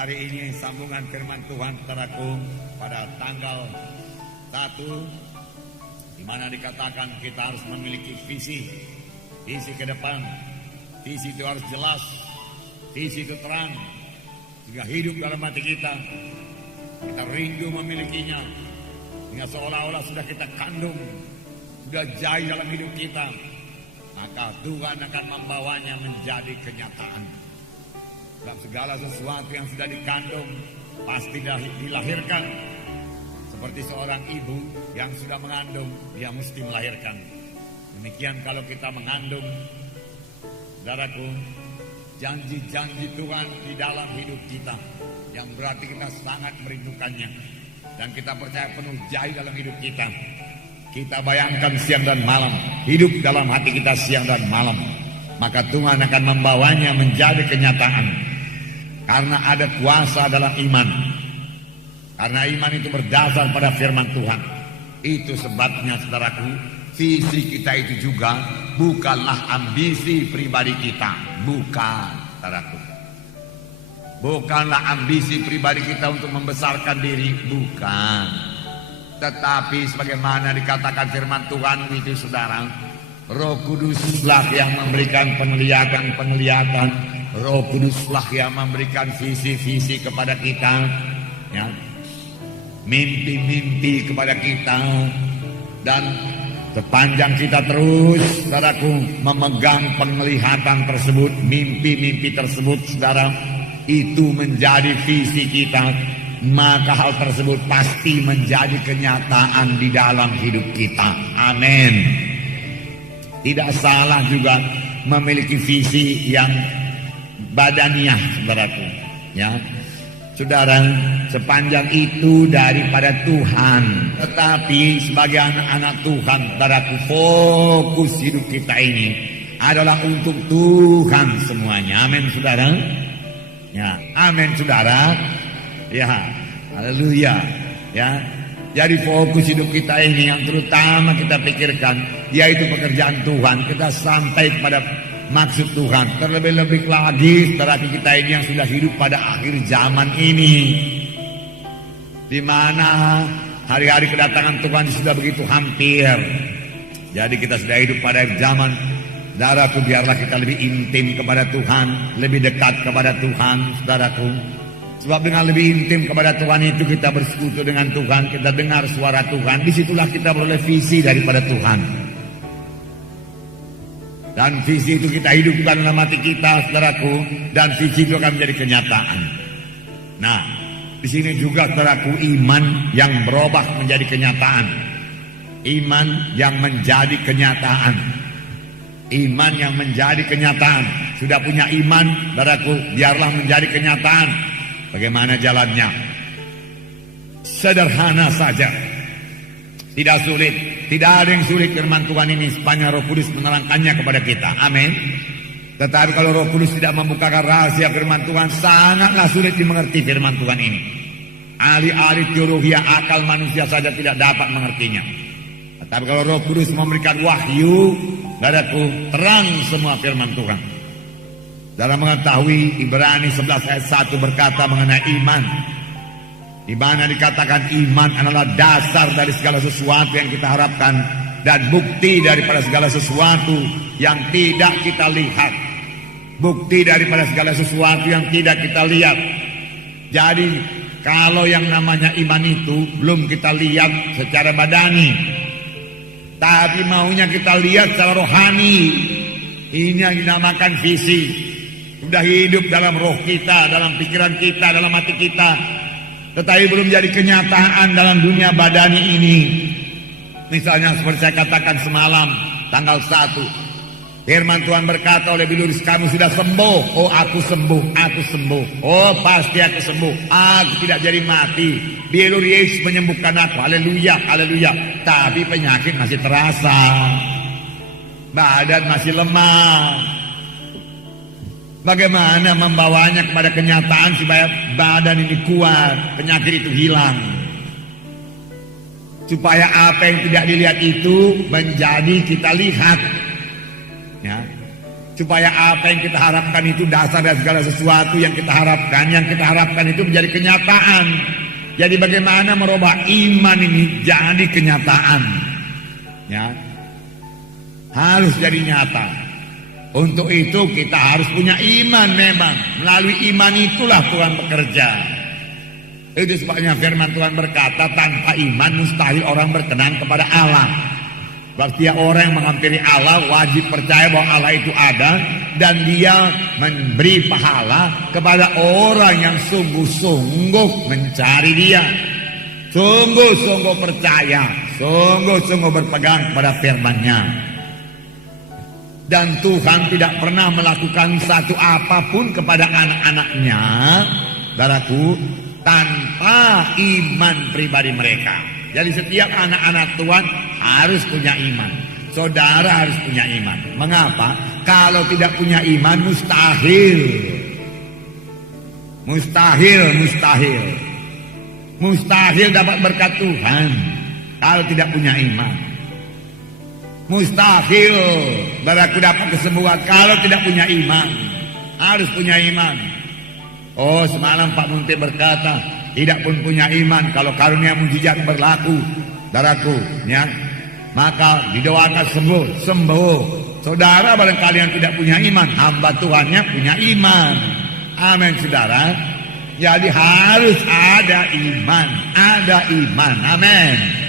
Hari ini sambungan firman Tuhan saudaraku pada tanggal 1 di mana dikatakan kita harus memiliki visi ke depan. Visi itu harus jelas, visi itu terang, sehingga hidup dalam hati kita rindu memilikinya, hingga seolah-olah sudah kita kandung, sudah jahit dalam hidup kita, maka Tuhan akan membawanya menjadi kenyataan. Dalam segala sesuatu yang sudah dikandung pasti dilahirkan. Seperti seorang ibu yang sudah mengandung, dia mesti melahirkan. Demikian kalau kita mengandung, saudaraku, janji-janji Tuhan di dalam hidup kita, yang berarti kita sangat merindukannya, dan kita percaya penuh jahit dalam hidup kita. Kita bayangkan siang dan malam, hidup dalam hati kita siang dan malam, maka Tuhan akan membawanya menjadi kenyataan. Karena ada kuasa dalam iman. Karena iman itu berdasar pada firman Tuhan. Itu sebabnya saudaraku, visi kita itu juga bukanlah ambisi pribadi kita. Bukan, saudaraku. Bukanlah ambisi pribadi kita untuk membesarkan diri. Bukan. Tetapi sebagaimana dikatakan firman Tuhan itu saudara, Roh Kuduslah yang memberikan penglihatan. Roh Kuduslah yang memberikan visi-visi kepada kita, ya, mimpi-mimpi kepada kita, dan sepanjang kita terus, saudaraku, memegang penglihatan tersebut, mimpi-mimpi tersebut, saudara, itu menjadi visi kita, maka hal tersebut pasti menjadi kenyataan di dalam hidup kita. Amin. Tidak salah juga memiliki visi yang badaniah, saudaraku, ya. Saudara, sepanjang itu daripada Tuhan, tetapi sebagai anak-anak Tuhan, saudaraku, fokus hidup kita ini adalah untuk Tuhan semuanya. Amin, saudara. Ya, amin, saudara. Ya, haleluya. Ya, jadi fokus hidup kita ini yang terutama kita pikirkan, yaitu pekerjaan Tuhan. Kita sampai kepada maksud Tuhan. Terlebih-lebih lagi saudara kita ini yang sudah hidup pada akhir zaman ini, di mana hari-hari kedatangan Tuhan sudah begitu hampir. Jadi kita sudah hidup pada zaman, saudaraku, biarlah kita lebih intim kepada Tuhan, lebih dekat kepada Tuhan, saudaraku. Sebab dengan lebih intim kepada Tuhan itu kita bersekutu dengan Tuhan, kita dengar suara Tuhan, disitulah kita beroleh visi daripada Tuhan. Dan visi itu kita hidupkan dalam hati kita, saudaraku, dan visi itu akan menjadi kenyataan. Nah, di sini juga, saudaraku, iman yang berubah menjadi kenyataan. Iman yang menjadi kenyataan. Iman yang menjadi kenyataan. Sudah punya iman, saudaraku, biarlah menjadi kenyataan. Bagaimana jalannya? Sederhana saja. Tidak sulit. Tidak ada yang sulit firman Tuhan ini sepanjang Roh Kudus menerangkannya kepada kita. Amin. Tetapi kalau Roh Kudus tidak membukakan rahasia firman Tuhan, sangatlah sulit dimengerti firman Tuhan ini. Ahli-ahli teologi akal manusia saja tidak dapat mengertinya. Tetapi kalau Roh Kudus memberikan wahyu, saudaraku, terang semua firman Tuhan. Dalam mengetahui Ibrani 11 ayat 1 berkata mengenai iman, di mana dikatakan iman adalah dasar dari segala sesuatu yang kita harapkan dan bukti daripada segala sesuatu yang tidak kita lihat. Bukti daripada segala sesuatu yang tidak kita lihat. Jadi kalau yang namanya iman itu belum kita lihat secara badani, tapi maunya kita lihat secara rohani. Ini yang dinamakan visi. Sudah hidup dalam roh kita, dalam pikiran kita, dalam hati kita, tetapi belum jadi kenyataan dalam dunia badani ini. Misalnya seperti saya katakan semalam tanggal 1, firman Tuhan berkata oleh Biluris, kamu sudah sembuh. Oh, aku sembuh, aku sembuh. Oh, pasti aku sembuh, aku tidak jadi mati. Biluris menyembuhkan aku. Haleluya, haleluya. Tapi penyakit masih terasa, badan masih lemah. Bagaimana membawanya kepada kenyataan supaya badan ini kuat, penyakit itu hilang, supaya apa yang tidak dilihat itu menjadi kita lihat, ya. supaya apa yang kita harapkan itu dasar dari segala sesuatu yang kita harapkan itu menjadi kenyataan. Jadi bagaimana merubah iman ini jadi kenyataan, ya, harus jadi nyata. Untuk itu kita harus punya iman. Memang melalui iman itulah Tuhan bekerja. Itu sebabnya firman Tuhan berkata, tanpa iman mustahil orang berkenan kepada Allah. Berarti orang yang menghampiri Allah wajib percaya bahwa Allah itu ada, dan dia memberi pahala kepada orang yang sungguh-sungguh mencari dia, sungguh-sungguh percaya, sungguh-sungguh berpegang kepada firman-Nya. Dan Tuhan tidak pernah melakukan satu apapun kepada anak-anaknya, saudaraku, tanpa iman pribadi mereka. Jadi setiap anak-anak Tuhan harus punya iman. Saudara harus punya iman. Mengapa? Kalau tidak punya iman mustahil. Mustahil dapat berkat Tuhan kalau tidak punya iman. Mustahil saudaraku dapat kesembuhan kalau tidak punya iman. Harus punya iman. Oh, semalam Pak Munti berkata, tidak pun punya iman kalau karunia mujizat berlaku, saudaraku, ya, maka didoakan sembuh. Saudara barangkali yang tidak punya iman, hamba Tuhannya punya iman. Amin, saudara. Jadi harus ada iman, amin.